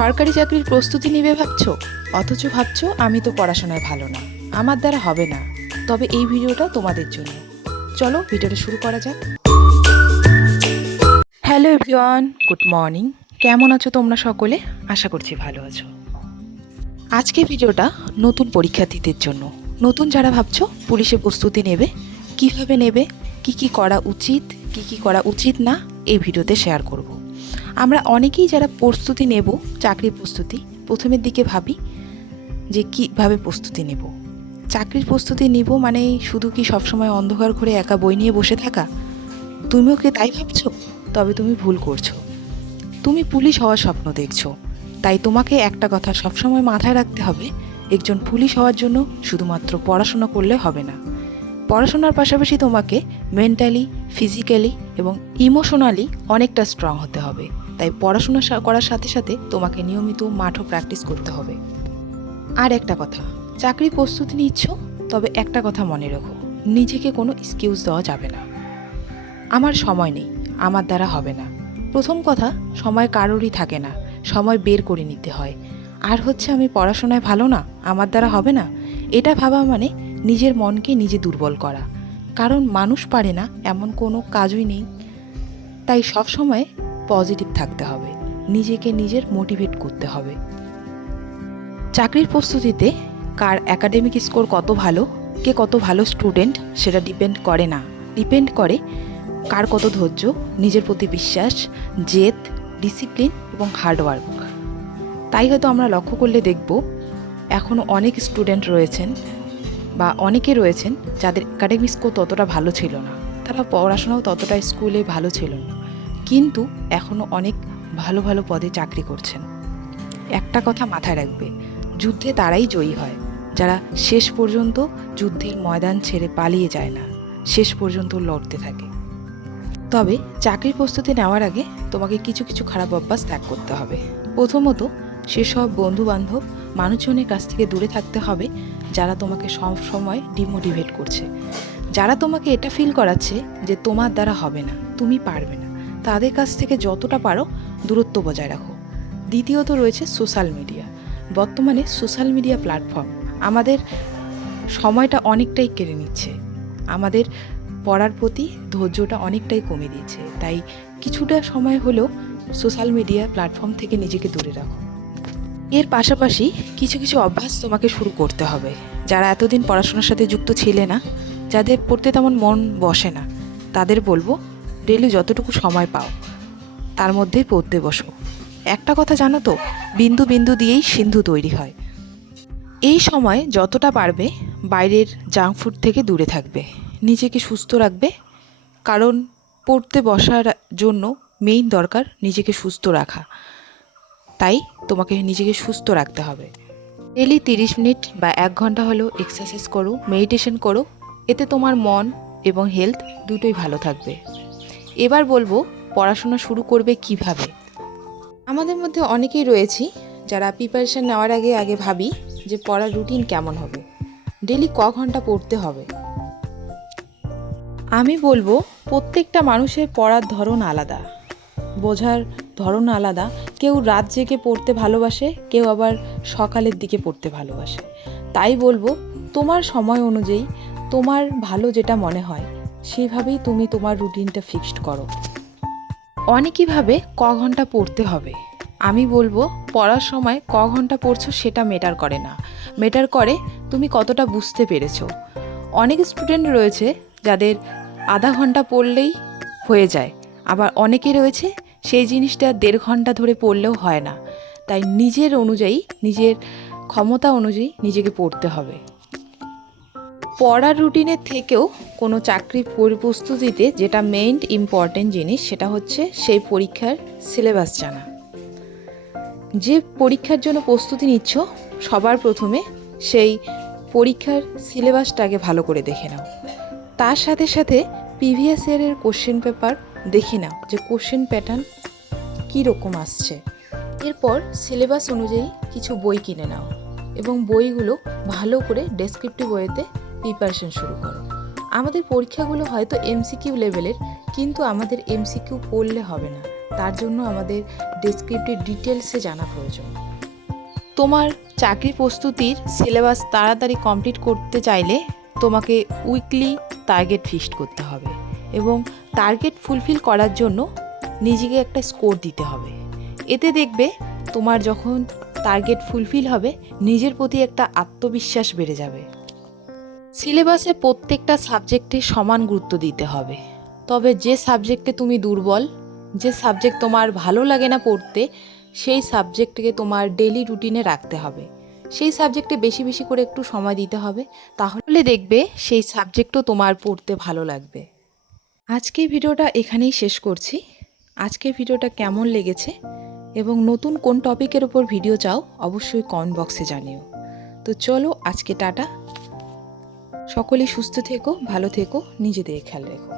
সরকারি চাকরির প্রস্তুতি নিবে ভাবছো, অথচ ভাবছো আমি তো পড়াশোনায় ভালো না, আমার দ্বারা হবে না। তবে এই ভিডিওটা তোমাদের জন্য। চলো ভিডিওটা শুরু করা যাক। Hello everyone, good morning. কেমন আছো তোমরা সকলে? আশা করছি ভালো আছো। আজকে ভিডিওটা নতুন পরীক্ষার্থীদের জন্য। নতুন যারা ভাবছো পুলিশে প্রস্তুতি নেবে, কিভাবে নেবে, কি করা উচিত, কি করা উচিত না, এই ভিডিওতে শেয়ার করব। আমরা অনেকেই যারা প্রস্তুতি নেব, চাকরির প্রস্তুতি, প্রথমের দিকে ভাবি যে কীভাবে প্রস্তুতি নেব। চাকরির প্রস্তুতি নিব মানে শুধু কি সবসময় অন্ধকার ঘরে একা বই নিয়ে বসে থাকা? তুমিও কি তাই ভাবছো? তবে তুমি ভুল করছো। তুমি পুলিশ হওয়ার স্বপ্ন দেখছো, তাই তোমাকে একটা কথা সবসময় মাথায় রাখতে হবে, একজন পুলিশ হওয়ার জন্য শুধুমাত্র পড়াশোনা করলে হবে না। পড়াশোনার পাশাপাশি তোমাকে মেন্টালি, ফিজিক্যালি এবং ইমোশনালি অনেকটা স্ট্রং হতে হবে। তাই পড়াশোনা করার সাথে সাথে তোমাকে নিয়মিত মাঠও প্র্যাকটিস করতে হবে। আর একটা কথা, চাকরি প্রস্তুতি নিচ্ছ, তবে একটা কথা মনে রেখো, নিজেকে কোনো এক্সকিউজ দেওয়া যাবে না। আমার সময় নেই, আমার দ্বারা হবে না। প্রথম কথা, সময় কারোরই থাকে না, সময় বের করে নিতে হয়। আর হচ্ছে আমি পড়াশোনায় ভালো না, আমার দ্বারা হবে না, এটা ভাবা মানে নিজের মনকে নিজে দুর্বল করা। কারণ মানুষ পারে না এমন কোনো কাজই নেই। তাই সবসময় পজিটিভ থাকতে হবে, নিজেকে নিজের মোটিভেট করতে হবে। চাকরির প্রস্তুতিতে কার একাডেমিক স্কোর কত ভালো, কে কত ভালো স্টুডেন্ট, সেটা ডিপেন্ড করে না। ডিপেন্ড করে কার কত ধৈর্য, নিজের প্রতি বিশ্বাস, জেদ, ডিসিপ্লিন এবং হার্ডওয়ার্ক। তাই হয়তো আমরা লক্ষ্য করলে দেখব এখনও অনেক স্টুডেন্ট রয়েছেন বা অনেকে রয়েছেন যাদের একাডেমিক স্কোর ততটা ভালো ছিল না, তারা পড়াশোনাও ততটা স্কুলে ভালো ছিল না, কিন্তু এখনও অনেক ভালো ভালো পদে চাকরি করছেন। একটা কথা মাথায় রাখবে, যুদ্ধে তারাই জয়ী হয় যারা শেষ পর্যন্ত যুদ্ধের ময়দান ছেড়ে পালিয়ে যায় না, শেষ পর্যন্ত লড়তে থাকে। তবে চাকরির প্রস্তুতি নেওয়ার আগে তোমাকে কিছু কিছু খারাপ অভ্যাস ত্যাগ করতে হবে। প্রথমত, সেসব বন্ধুবান্ধব, মানুষজনের কাছ থেকে দূরে থাকতে হবে যারা তোমাকে সব সময় ডিমোটিভেট করছে, যারা তোমাকে এটা ফিল করাচ্ছে যে তোমার দ্বারা হবে না, তুমি পারবে না। তাদের কাছ থেকে যতটা পারো দূরত্ব বজায় রাখো। দ্বিতীয়ত রয়েছে সোশ্যাল মিডিয়া। বর্তমানে সোশ্যাল মিডিয়া প্ল্যাটফর্ম আমাদের সময়টা অনেকটাই কেড়ে নিচ্ছে, আমাদের পড়ার প্রতি ধৈর্যটা অনেকটাই কমে দিচ্ছে। তাই কিছুটা সময় হলেও সোশ্যাল মিডিয়া প্ল্যাটফর্ম থেকে নিজেকে দূরে রাখো। এর পাশাপাশি কিছু কিছু অভ্যাস তোমাকে শুরু করতে হবে। যারা এতদিন পড়াশোনার সাথে যুক্ত ছিলে না, যাদের পড়তে তেমন মন বসে না, তাদের বলবো ডেলি যতটুকু সময় পাও তার মধ্যেই পড়তে বসো। একটা কথা জানো তো, বিন্দু বিন্দু দিয়েই সিন্ধু তৈরি হয়। এই সময় যতটা পারবে বাইরের জাঙ্ক ফুড থেকে দূরে থাকবে, নিজেকে সুস্থ রাখবে। কারণ পড়তে বসার জন্য মেইন দরকার নিজেকে সুস্থ রাখা। তাই তোমাকে নিজেকে সুস্থ রাখতে হবে। ডেলি 30 মিনিট বা 1 ঘন্টা হলেও এক্সারসাইজ করো, মেডিটেশন করো। এতে তোমার মন এবং হেলথ দুটোই ভালো থাকবে। এবার বলবো পড়াশোনা শুরু করবে কিভাবে। আমাদের মধ্যে অনেকেই রয়েছি যারা প্রিপারেশান নেওয়ার আগে ভাবি যে পড়ার রুটিন কেমন হবে, ডেলি ক ঘন্টা পড়তে হবে। আমি বলবো প্রত্যেকটা মানুষের পড়ার ধরন আলাদা, বোঝার ধরন আলাদা। কেউ রাত জেগে পড়তে ভালোবাসে, কেউ আবার সকালের দিকে পড়তে ভালোবাসে। তাই বলবো তোমার সময় অনুযায়ী তোমার ভালো যেটা মনে হয় সেভাবেই তুমি তোমার রুটিনটা ফিক্সড করো। অনেকেই ভাবে ক ঘন্টা পড়তে হবে। আমি বলবো পড়ার সময় ক ঘন্টা পড়ছো সেটা ম্যাটার করে না, ম্যাটার করে তুমি কতটা বুঝতে পেরেছো। অনেক স্টুডেন্ট রয়েছে যাদের আধা ঘন্টা পড়লেই হয়ে যায়, আবার অনেকে রয়েছে সেই জিনিসটা 1.5 ঘন্টা ধরে পড়লেও হয় না। তাই নিজের অনুযায়ী, নিজের ক্ষমতা অনুযায়ী নিজেকে পড়তে হবে। পড়ার রুটিনের থেকেও কোনো চাকরি প্রস্তুতিতে যেটা মেইন ইম্পর্টেন্ট জিনিস, সেটা হচ্ছে সেই পরীক্ষার সিলেবাস জানা। যে পরীক্ষার জন্য প্রস্তুতি নিচ্ছ সবার প্রথমে সেই পরীক্ষার সিলেবাসটাকে ভালো করে দেখে নাও। তার সাথে সাথে প্রিভিয়াস ইয়ারের কোশ্চেন পেপার দেখে নাও যে কোশ্চেন প্যাটার্ন কীরকম আসছে। এরপর সিলেবাস অনুযায়ী কিছু বই কিনে নাও এবং বইগুলো ভালো করে ডেসক্রিপটিভ ওয়েতে প্রিপারেশন শুরু করো। আমাদের পরীক্ষাগুলো হয়তো এমসিকিউ লেভেলের, কিন্তু আমাদের এমসিকিউ পড়লে হবে না, তার জন্য আমাদের ডেসক্রিপটিভ ডিটেলসে জানা প্রয়োজন। তোমার চাকরি প্রস্তুতির সিলেবাস তাড়াতাড়ি কমপ্লিট করতে চাইলে তোমাকে উইকলি টার্গেট ফিক্সড করতে হবে এবং টার্গেট ফুলফিল করার জন্য নিজেকে একটা স্কোর দিতে হবে। এতে দেখবে তোমার যখন টার্গেট ফুলফিল হবে নিজের প্রতি একটা আত্মবিশ্বাস বেড়ে যাবে। সিলেবাসে প্রত্যেকটা সাবজেক্টে সমান গুরুত্ব দিতে হবে। তবে যে সাবজেক্টে তুমি দুর্বল, যে সাবজেক্ট তোমার ভালো লাগে না পড়তে, সেই সাবজেক্টকে তোমার ডেইলি রুটিনে রাখতে হবে। সেই সাবজেক্টে বেশি বেশি করে একটু সময় দিতে হবে, তাহলে দেখবে সেই সাবজেক্টও তোমার পড়তে ভালো লাগবে। আজকে ভিডিওটা এখানেই শেষ করছি। আজকে ভিডিওটা কেমন লেগেছে এবং নতুন কোন টপিকের ওপর ভিডিও চাও অবশ্যই কমেন্ট বক্সে জানিও। তো চলো আজকে টাটা। সকলেই সুস্থ থেকো, ভালো থেকো, নিজেদের খেয়াল রেখো।